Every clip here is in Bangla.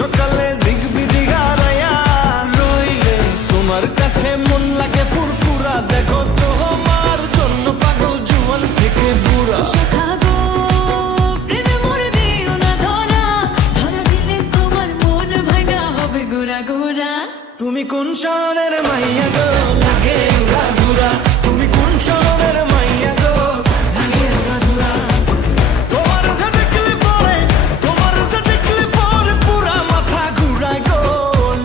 সকালে দিক বিদিক হারাইয়া রইলে তোমার কাছে মন লাগে ফুরফুরা। দেখো তোমার জন্য পাগল জুয়ান থেকে বুড়া। শাখা গো প্রেমে মোর দিও না ধরা, ধরা দিলে তোমার মন ভাঙা হবে গোরা গোরা। তুমি কোন শহরের মাইয়া গো লাগে উড়া ধুরা? তুমি কোন শহরের মাইয়া গো লাগে উড়া ধুরা? তোমার যে দেখলে পরে, তোমার যে দেখলে পরে পুরা মাথা ঘুরায় গো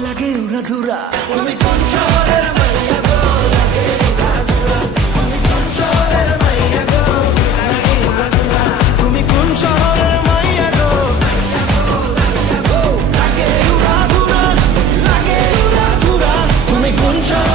লাগে উড়া ধুরা। তুমি কোন শহরের মাইয়া গো লাগে উড়া ধুরা? তুমি কোন শহরের মাইয়া গো লাগে উড়া ধুরা? তুমি কোন শহরের মাইয়া গো লাগে উড়া ধুরা? লাগে উড়া ধুরা? তুমি কোন শহরের